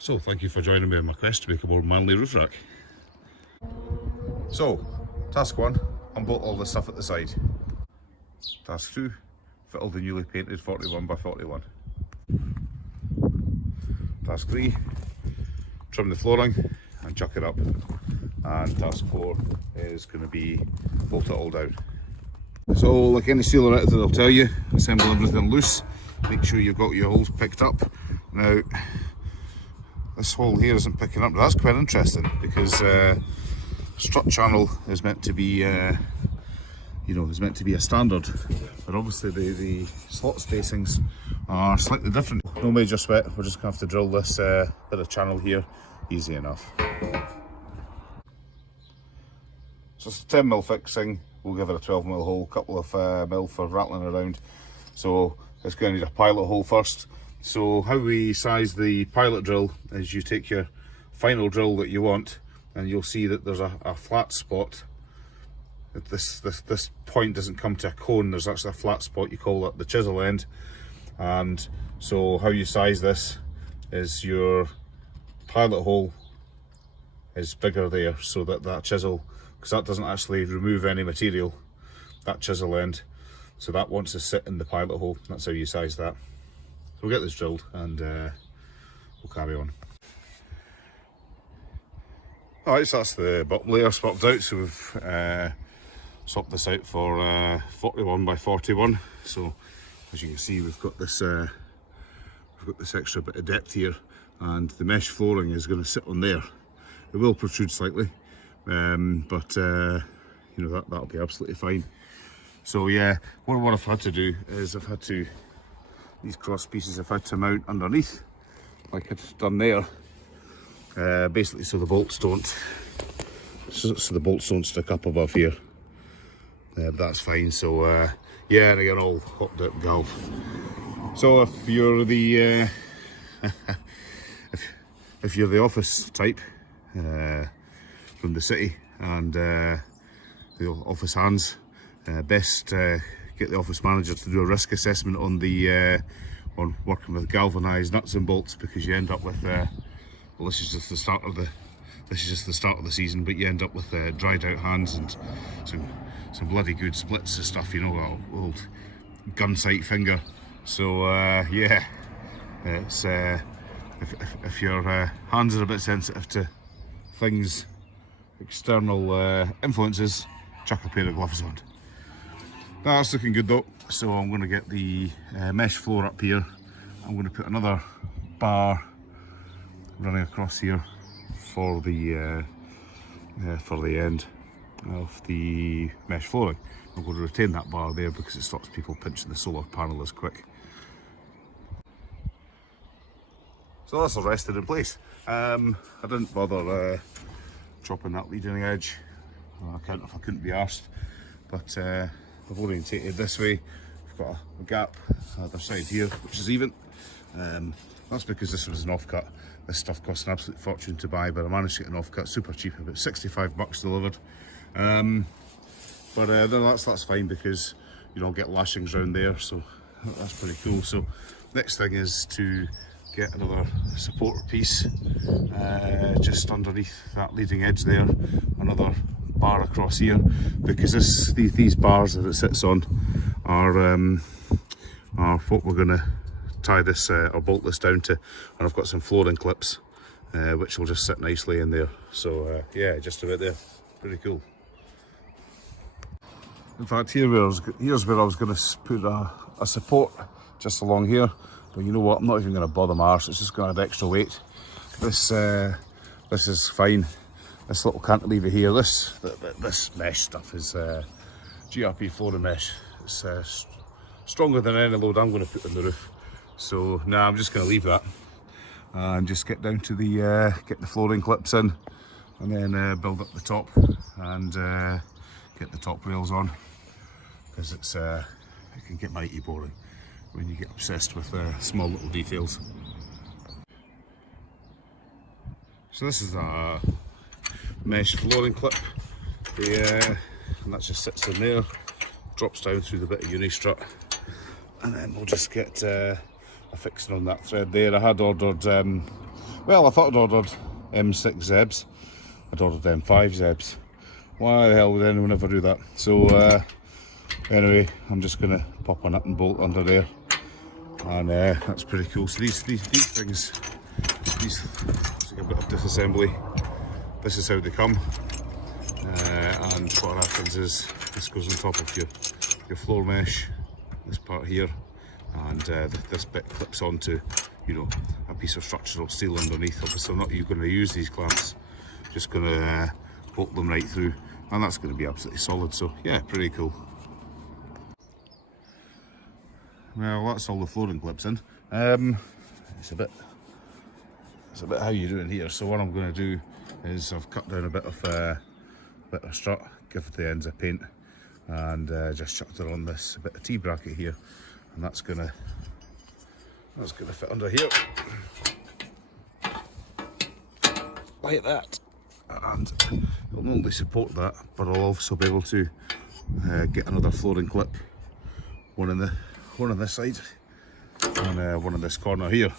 So thank you for joining me on my quest to make a more manly roof rack. So, task 1, unbolt all the stuff at the side. Task 2, fit all the newly painted 41 by 41. Task 3, trim the flooring and chuck it up. And task 4 is going to be bolt it all down. So like any sealer editor will tell you, assemble everything loose, make sure you've got your holes picked up. Now this hole here isn't picking up, but that's quite interesting because strut channel is meant to be is meant to be a standard, but obviously the slot spacings are slightly different. No major sweat, we're just going to have to drill this bit of channel here, easy enough. So it's a 10mm fixing, we'll give it a 12mm hole, couple of mil for rattling around. So it's going to need a pilot hole first. So how we size the pilot drill is you take your final drill that you want and you'll see that there's a flat spot. This point doesn't come to a cone, there's actually a flat spot, you call that the chisel end. And so how you size this is your pilot hole is bigger there, so that chisel, because that doesn't actually remove any material, that chisel end, so that wants to sit in the pilot hole. That's how you size that. So we'll get this drilled and we'll carry on. Alright, so that's the bottom layer swapped out, so we've swapped this out for 41 by 41. So as you can see, we've got this extra bit of depth here, and the mesh flooring is going to sit on there. It will protrude slightly, but that'll be absolutely fine. So yeah, what I've had to do is these cross pieces I've had to mount underneath, like I've done there, basically so the bolts don't stick up above here. That's fine. So yeah, and again, all hooked up galv. So if you're the if you're the office type from the city and the office hands, best get the office manager to do a risk assessment on on working with galvanized nuts and bolts, because you end up with well, this is just the start of the season, but you end up with dried out hands and some bloody good splits and stuff, you know, that old gun sight finger. So yeah, it's if your hands are a bit sensitive to things, external influences, chuck a pair of gloves on. That's looking good though. So I'm going to get the mesh floor up here. I'm going to put another bar running across here for the end of the mesh flooring. I'm going to retain that bar there because it stops people pinching the solar panel as quick. So that's all rested in place. I didn't bother chopping that leading edge. I couldn't be arsed, but I've orientated this way. I've got a gap on the other side here, which is even. That's because this was an offcut. This stuff cost an absolute fortune to buy, but I managed to get an offcut super cheap, about 65 bucks delivered. But that's fine because you don't get lashings around there, so that's pretty cool. So next thing is to get another support piece just underneath that leading edge there, another bar across here, because these bars that it sits on are what we're going to tie this or bolt this down to, and I've got some flooring clips which will just sit nicely in there. So yeah, just about there, pretty cool. In fact, here's where I was going to put a support just along here, but you know what, I'm not even going to bother my arse, it's just going to add extra weight. This is fine. This little cantilever here, this mesh stuff is GRP flooring mesh. It's stronger than any load I'm going to put on the roof. So now I'm just going to leave that and just get down to the get the flooring clips in, and then build up the top and get the top rails on, because it can get mighty boring when you get obsessed with small little details. So this is a mesh flooring clip, and that just sits in there, drops down through the bit of Unistrut, and then we'll just get a fixing on that thread there. I had ordered Well, I thought I'd ordered M6 Zebs. I'd ordered M5 Zebs. Why the hell would anyone ever do that? So anyway, I'm just gonna pop a nut and bolt under there, and that's pretty cool. So these things, it's like a bit of disassembly. This is how they come, and what happens is this goes on top of your floor mesh, this part here, and this bit clips onto, you know, a piece of structural steel underneath. Obviously, I'm not going to use these clamps, just going to bolt them right through, and that's going to be absolutely solid. So yeah, pretty cool. Well, that's all the flooring clips in. It's a bit how you do it here. So what I'm going to do is I've cut down a bit of strut, give the ends a paint, and just chucked it on this bit of T-bracket here, and that's gonna fit under here like that, and it'll not only support that, but I'll also be able to get another flooring clip, one on this side and one on this corner here,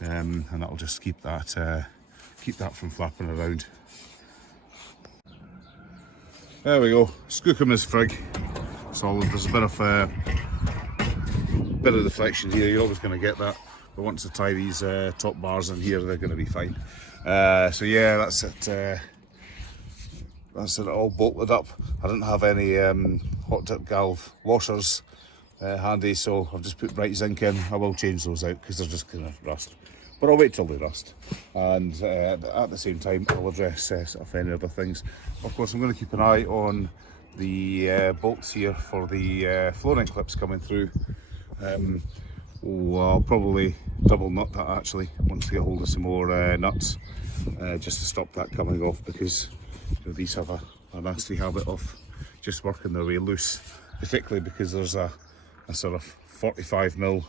and that'll just keep that from flapping around. There we go, skookum is frig. Solid. There's a bit of deflection here, you're always going to get that, but once I tie these top bars in here, they're going to be fine. So yeah, that's it. That's it all bolted up. I didn't have any hot tip galv washers handy, so I've just put bright zinc in. I will change those out because they're just going to rust, but I'll wait till they rust, and at the same time I'll address sort of any other things. Of course, I'm going to keep an eye on the bolts here for the flooring clips coming through. I'll probably double nut that actually once I get hold of some more nuts, just to stop that coming off, because you know, these have a nasty habit of just working their way loose, particularly because there's a sort of 45mm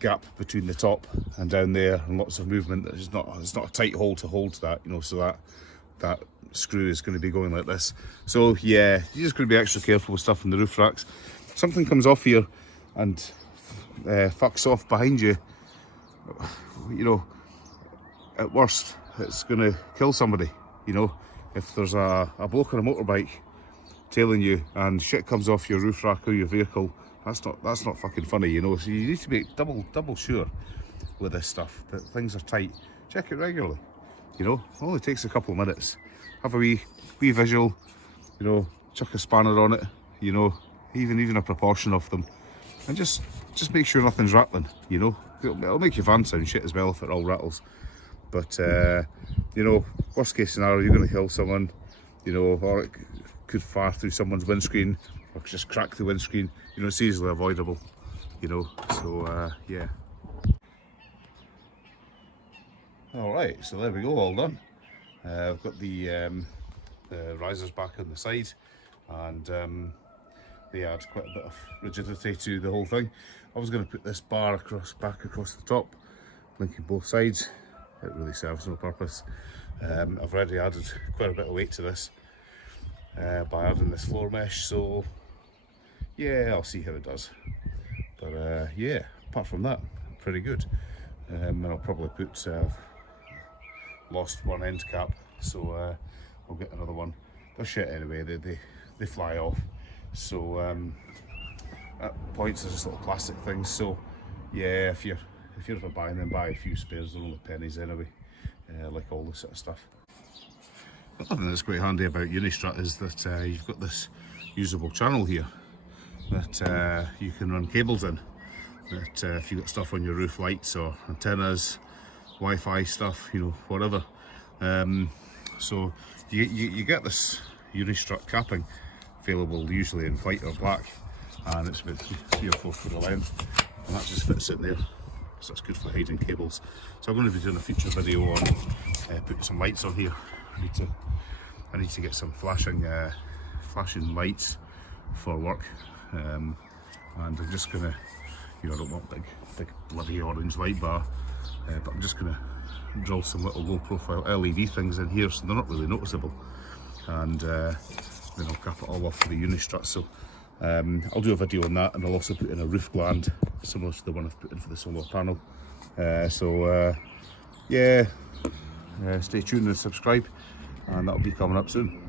gap between the top and down there, and lots of movement. It's not a tight hole to hold that, you know, so that screw is going to be going like this. So yeah, you're just going to be extra careful with stuff in the roof racks. Something comes off here and fucks off behind you, you know, at worst it's going to kill somebody. You know, if there's a bloke on a motorbike tailing you and shit comes off your roof rack or your vehicle, that's not fucking funny, you know. So you need to be double sure with this stuff that things are tight. Check it regularly, you know. It only takes a couple of minutes. Have a wee visual, you know, chuck a spanner on it, you know, even a proportion of them, and just make sure nothing's rattling, you know. It'll make your van sound shit as well if it all rattles. But you know, worst case scenario, you're going to kill someone, you know, or it could fire through someone's windscreen or just crack the windscreen. You know, it's easily avoidable, you know. So yeah. All right, so there we go, all done. I've got the risers back on the side, and they add quite a bit of rigidity to the whole thing. I was going to put this bar back across the top, linking both sides. It really serves no purpose. I've already added quite a bit of weight to this by adding this floor mesh, so yeah, I'll see how it does. But yeah, apart from that, pretty good. And I'll probably put lost one end cap, so I'll get another one. They're shit anyway, they fly off. So at points they're just little plastic things. So yeah, if you're ever buying them, buy a few spares. They're only pennies anyway, like all this sort of stuff. Another thing that's quite handy about Unistrut is that you've got this usable channel here that you can run cables in. That if you've got stuff on your roof, lights or antennas, Wi-Fi stuff, you know, whatever. So you get this Unistrut capping available usually in white or black, and it's about 3 or 4 foot of length, and that just fits in there. So it's good for hiding cables. So I'm going to be doing a feature video on putting some lights on here. I need to get some flashing lights for work, and I'm just gonna, you know, I don't want big bloody orange light bar, but I'm just gonna drill some little low profile LED things in here so they're not really noticeable, and then I'll cap it all off with the Unistrut. So I'll do a video on that, and I'll also put in a roof gland similar to the one I've put in for the solar panel. So yeah, stay tuned and subscribe, and that'll be coming up soon.